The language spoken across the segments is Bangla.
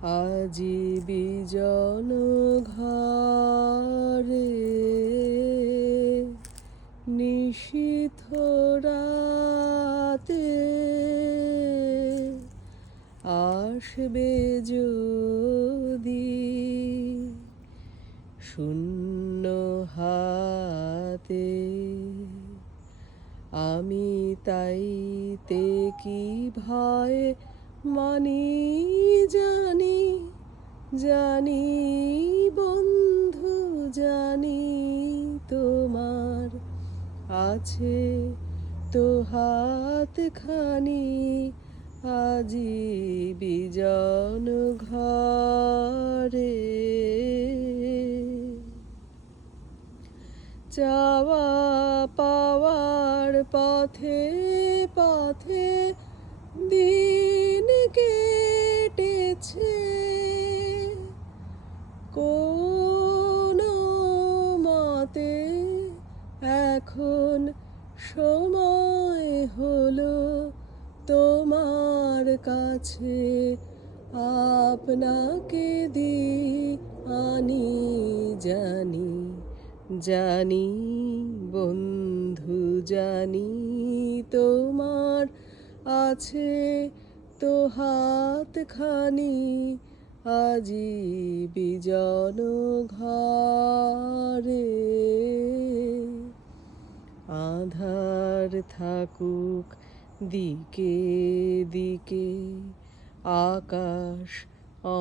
আজি বিজন ঘরে নিশীথ রাতে আসবে যদি শূন্য হাতে, আমি তাইতে কি ভয় মানি জানি, জানি বন্ধু জানি তোমার আছে তো হাতখানি আজি বিজন ঘরে। চাওয়া পাওয়ার পথে পথে দিন কেটেছে, কোনো মতে এখন সময় হলো তোমার কাছে আপনাকে দি আনি জানি, জানি বন্ধু জানি তোমার আছে তো হাতখানি আজি বিজন ঘরে। আধার থাকুক দিকে দিকে, আকাশ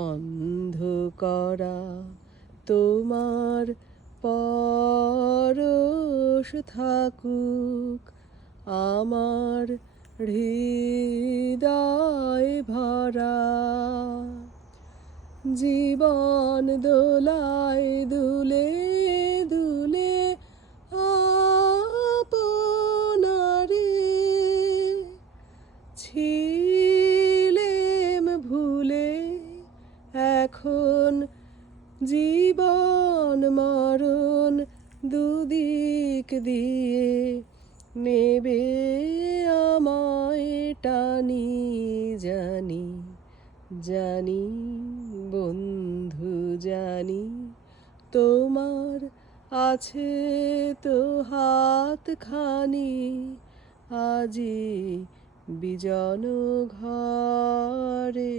অন্ধকারা, তোমার পরশ থাকুক আমার হৃদয় ভরা। জীবন দোলায় দুলে দুলে আপনারে ছিলেম ভুলে, এখন জীবন মরণ দুদিক দিয়ে নেবে আমায় টানি জানি, জানি বন্ধু জানি তোমার আছে তো হাতখানি আজি বিজন ঘরে।